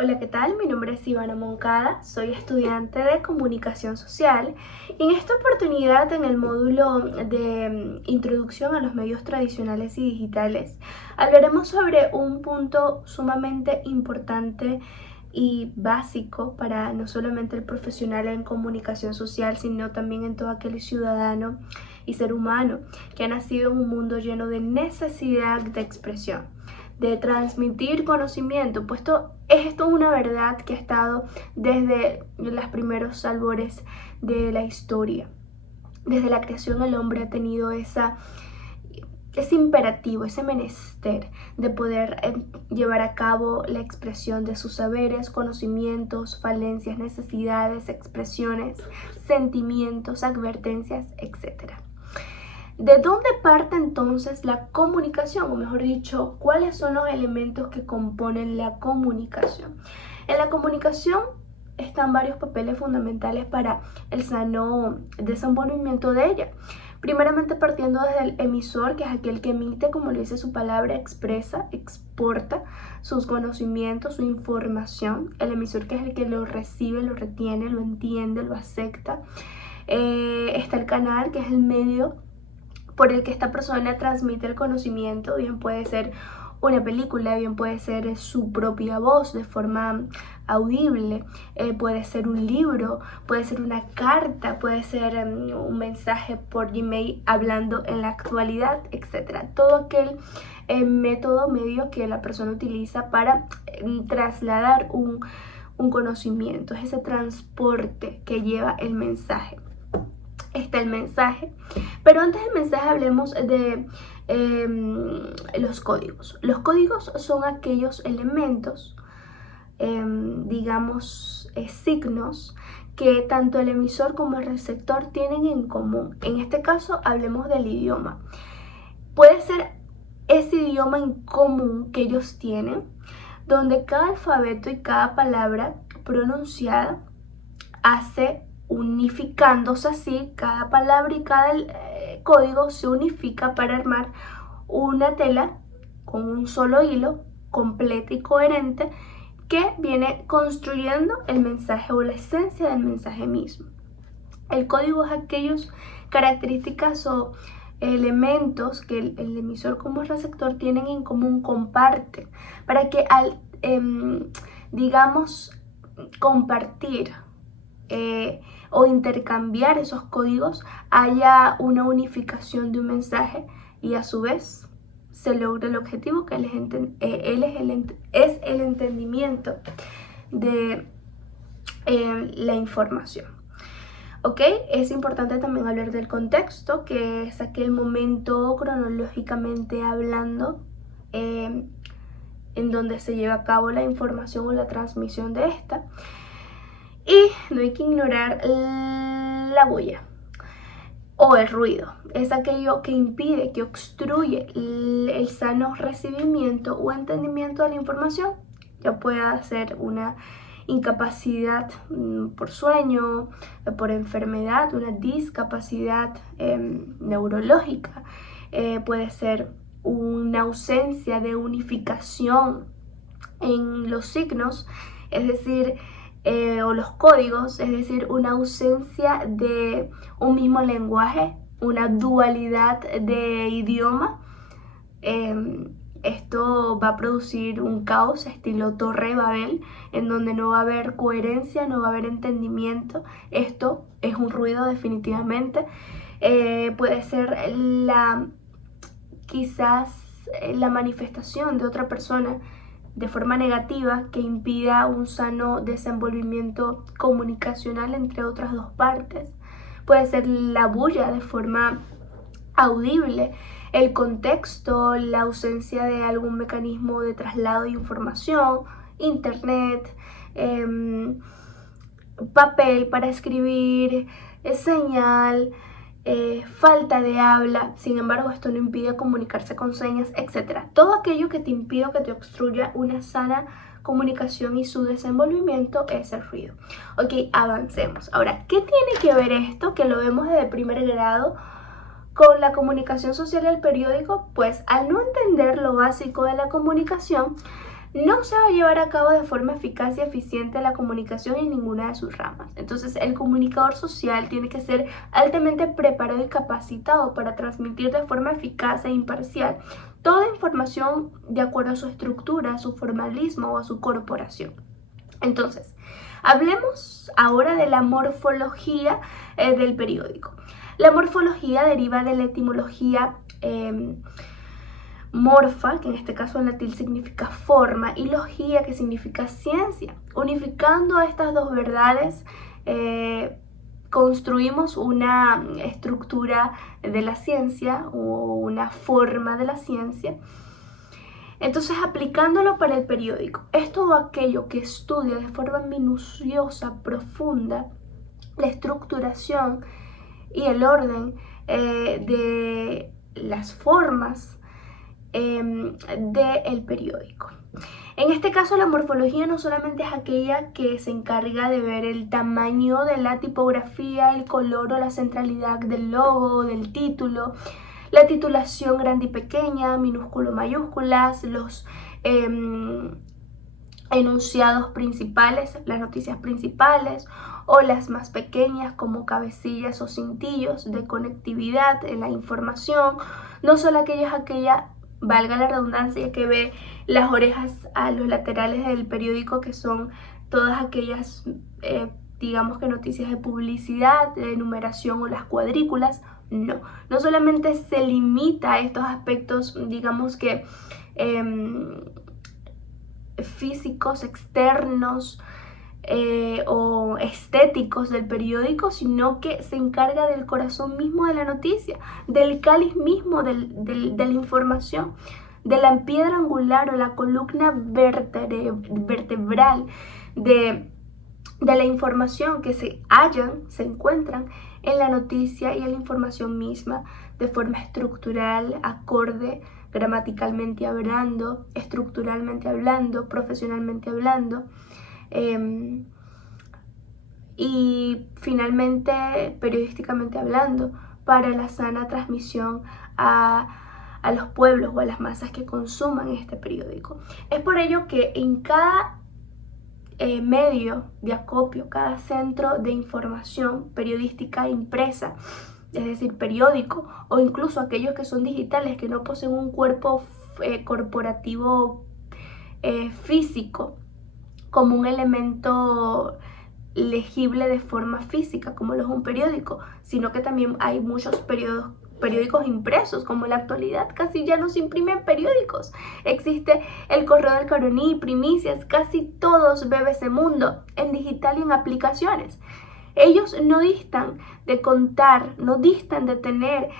Hola, ¿qué tal? Mi nombre es Ivana Moncada, soy estudiante de Comunicación Social y en esta oportunidad en el módulo de Introducción a los medios tradicionales y digitales hablaremos sobre un punto sumamente importante y básico para no solamente el profesional en comunicación social, sino también en todo aquel ciudadano y ser humano que ha nacido en un mundo lleno de necesidad de expresión, de transmitir conocimiento, puesto esto es una verdad que ha estado desde los primeros albores de la historia. Desde la creación el hombre ha tenido ese imperativo, ese menester de poder llevar a cabo la expresión de sus saberes, conocimientos, falencias, necesidades, expresiones, sentimientos, advertencias, etc. ¿De dónde parte entonces la comunicación? O mejor dicho, ¿cuáles son los elementos que componen la comunicación? En la comunicación están varios papeles fundamentales para el sano desenvolvimiento de ella. Primeramente partiendo desde el emisor, que es aquel que emite, como lo dice su palabra, expresa, exporta sus conocimientos, su información. El emisor, que es el que lo recibe, lo retiene, lo entiende, lo acepta. Está el canal, que es el medio por el que esta persona transmite el conocimiento. Bien puede ser una película, bien puede ser su propia voz de forma audible, puede ser un libro, puede ser una carta, puede ser un mensaje por Gmail hablando en la actualidad, etc. Todo aquel método, medio que la persona utiliza para trasladar un conocimiento, es ese transporte que lleva el mensaje. Está el mensaje, pero antes del mensaje hablemos de los códigos. Los códigos son aquellos elementos, digamos, signos que tanto el emisor como el receptor tienen en común. En este caso hablemos del idioma. Puede ser ese idioma en común que ellos tienen, donde cada alfabeto y cada palabra pronunciada hace unificándose así, cada palabra y cada código se unifica para armar una tela con un solo hilo, completa y coherente, que viene construyendo el mensaje o la esencia del mensaje mismo. El código es aquellas características o elementos que el emisor como el receptor tienen en común, comparten, para que al, digamos, compartir o intercambiar esos códigos haya una unificación de un mensaje y a su vez se logra el objetivo, que es el entendimiento de la información. ¿Ok? Es importante también hablar del contexto, que es aquel momento cronológicamente hablando en donde se lleva a cabo la información o la transmisión de esta. Y no hay que ignorar la bulla o el ruido. Es aquello que impide, que obstruye el sano recibimiento o entendimiento de la información. Ya pueda ser una incapacidad por sueño, por enfermedad, una discapacidad neurológica. Puede ser una ausencia de unificación en los signos, es decir, o los códigos, es decir, una ausencia de un mismo lenguaje, una dualidad de idioma. Esto va a producir un caos estilo Torre de Babel, en donde no va a haber coherencia, no va a haber entendimiento. Esto es un ruido definitivamente. Puede ser quizás la manifestación de otra persona de forma negativa que impida un sano desenvolvimiento comunicacional entre otras dos partes. Puede ser la bulla de forma audible, el contexto, la ausencia de algún mecanismo de traslado de información, internet, papel para escribir, señal, falta de habla. Sin embargo, esto no impide comunicarse con señas, etc. Todo aquello que te impide o que te obstruya una sana comunicación y su desenvolvimiento es el ruido. Ok, avancemos. Ahora, ¿qué tiene que ver esto, que lo vemos desde primer grado, con la comunicación social y el periódico? Pues al no entender lo básico de la comunicación, no se va a llevar a cabo de forma eficaz y eficiente la comunicación en ninguna de sus ramas. Entonces, el comunicador social tiene que ser altamente preparado y capacitado para transmitir de forma eficaz e imparcial toda información de acuerdo a su estructura, a su formalismo o a su corporación. Entonces, hablemos ahora de la morfología del periódico. La morfología deriva de la etimología morfa, que en este caso en latín significa forma, y logía, que significa ciencia. Unificando estas dos verdades, construimos una estructura de la ciencia o una forma de la ciencia. Entonces, aplicándolo para el periódico, es todo aquello que estudia de forma minuciosa, profunda, la estructuración y el orden de las formas del periódico. En este caso, la morfología no solamente es aquella que se encarga de ver el tamaño de la tipografía, el color o la centralidad del logo, del título, la titulación grande y pequeña, minúsculo, mayúsculas, los enunciados principales, las noticias principales, o las más pequeñas como cabecillas o cintillos de conectividad en la información. No solo aquella, valga la redundancia, que ve las orejas a los laterales del periódico, que son todas aquellas, digamos que noticias de publicidad, de numeración o las cuadrículas. No solamente se limita a estos aspectos, digamos que físicos, externos o estéticos del periódico, sino que se encarga del corazón mismo de la noticia, del cáliz mismo de la información, de la piedra angular o la columna vertebral de la información que se encuentran en la noticia y en la información misma, de forma estructural, acorde, gramaticalmente hablando, estructuralmente hablando, profesionalmente hablando, y finalmente periodísticamente hablando, para la sana transmisión a los pueblos o a las masas que consuman este periódico. Es por ello que en cada medio de acopio, cada centro de información periodística impresa, es decir, periódico, o incluso aquellos que son digitales, que no poseen un cuerpo corporativo físico como un elemento legible de forma física, como lo es un periódico, sino que también hay muchos periódicos impresos, como en la actualidad casi ya no se imprimen periódicos. Existe el Correo del Caroní, Primicias, casi todos BBC Mundo, en digital y en aplicaciones. Ellos no distan de contar, no distan de tener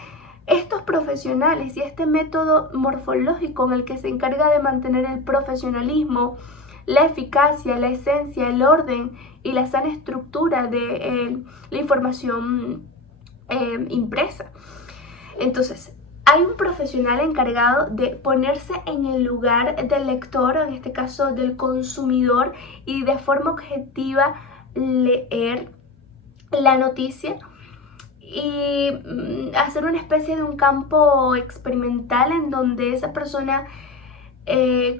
estos profesionales y este método morfológico en el que se encarga de mantener el profesionalismo, la eficacia, la esencia, el orden y la sana estructura de la información impresa. Entonces, hay un profesional encargado de ponerse en el lugar del lector, en este caso del consumidor, y de forma objetiva leer la noticia y hacer una especie de un campo experimental en donde esa persona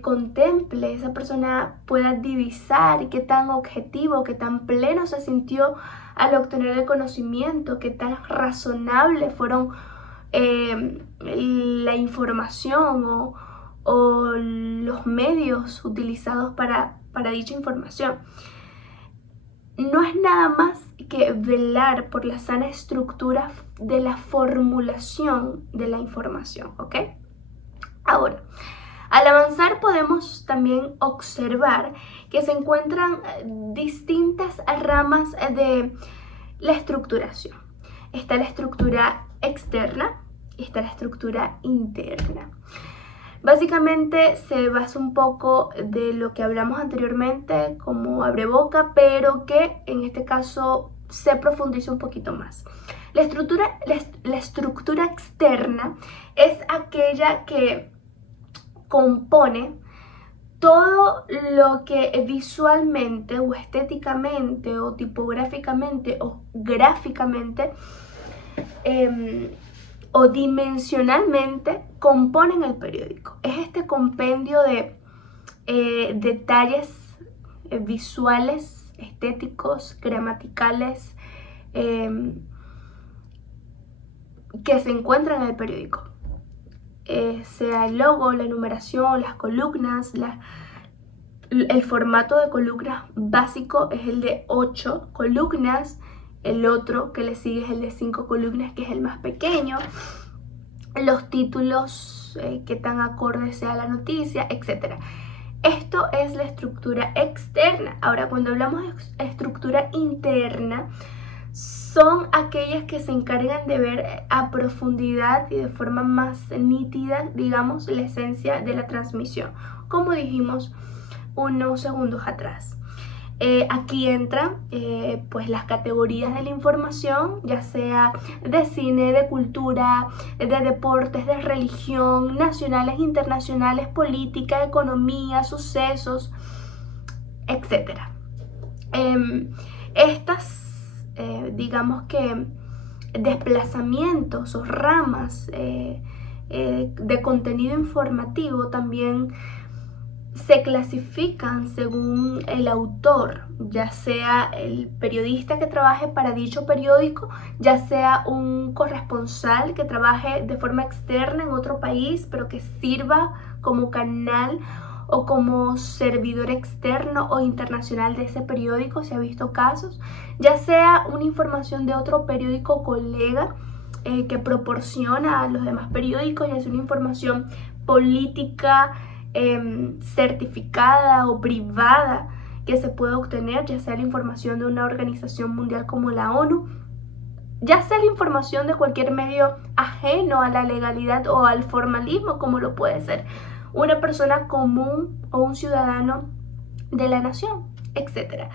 contemple, esa persona pueda divisar qué tan objetivo, qué tan pleno se sintió al obtener el conocimiento, qué tan razonable fueron la información o los medios utilizados para dicha información. No es nada más que velar por la sana estructura de la formulación de la información, ¿ok? Ahora, al avanzar podemos también observar que se encuentran distintas ramas de la estructuración. Está la estructura externa y está la estructura interna. Básicamente se basa un poco de lo que hablamos anteriormente como abreboca, pero que en este caso se profundiza un poquito más. La estructura externa es aquella que compone todo lo que visualmente o estéticamente o tipográficamente o gráficamente o dimensionalmente componen el periódico. Es este compendio de detalles visuales, estéticos, gramaticales que se encuentran en el periódico. Sea el logo, la numeración, las columnas, el formato de columnas básico es el de 8 columnas, el otro que le sigue es el de 5 columnas, que es el más pequeño, los títulos que tan acorde sea la noticia, etc. Esto es la estructura externa. Ahora, cuando hablamos de estructura interna, son aquellas que se encargan de ver a profundidad y de forma más nítida, digamos, la esencia de la transmisión, como dijimos unos segundos atrás. Aquí entran pues las categorías de la información, ya sea de cine, de cultura, de deportes, de religión, nacionales, internacionales, política, economía, sucesos, etc. Digamos que desplazamientos o ramas de contenido informativo también se clasifican según el autor, ya sea el periodista que trabaje para dicho periódico, ya sea un corresponsal que trabaje de forma externa en otro país, pero que sirva como canal o como servidor externo o internacional de ese periódico, se ha visto casos, ya sea una información de otro periódico colega que proporciona a los demás periódicos, ya sea una información política, certificada o privada que se puede obtener, ya sea la información de una organización mundial como la ONU, ya sea la información de cualquier medio ajeno a la legalidad o al formalismo, como lo puede ser una persona común o un ciudadano de la nación, etc.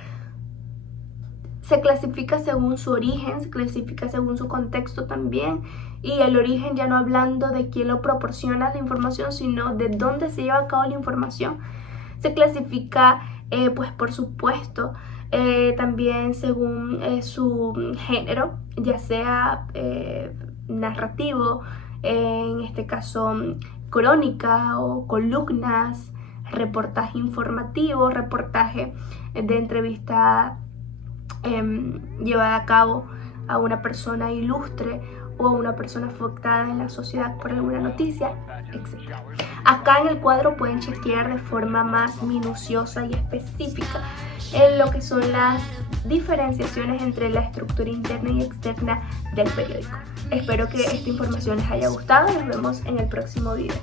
Se clasifica según su origen, se clasifica según su contexto también, y el origen ya no hablando de quién lo proporciona la información, sino de dónde se lleva a cabo la información. Se clasifica, pues por supuesto, también según su género, ya sea narrativo, en este caso crónica o columnas, reportaje informativo, reportaje de entrevista llevada a cabo a una persona ilustre o a una persona afectada en la sociedad por alguna noticia, etc. Acá en el cuadro pueden chequear de forma más minuciosa y específica en lo que son las diferenciaciones entre la estructura interna y externa del periódico. Espero que esta información les haya gustado y nos vemos en el próximo video.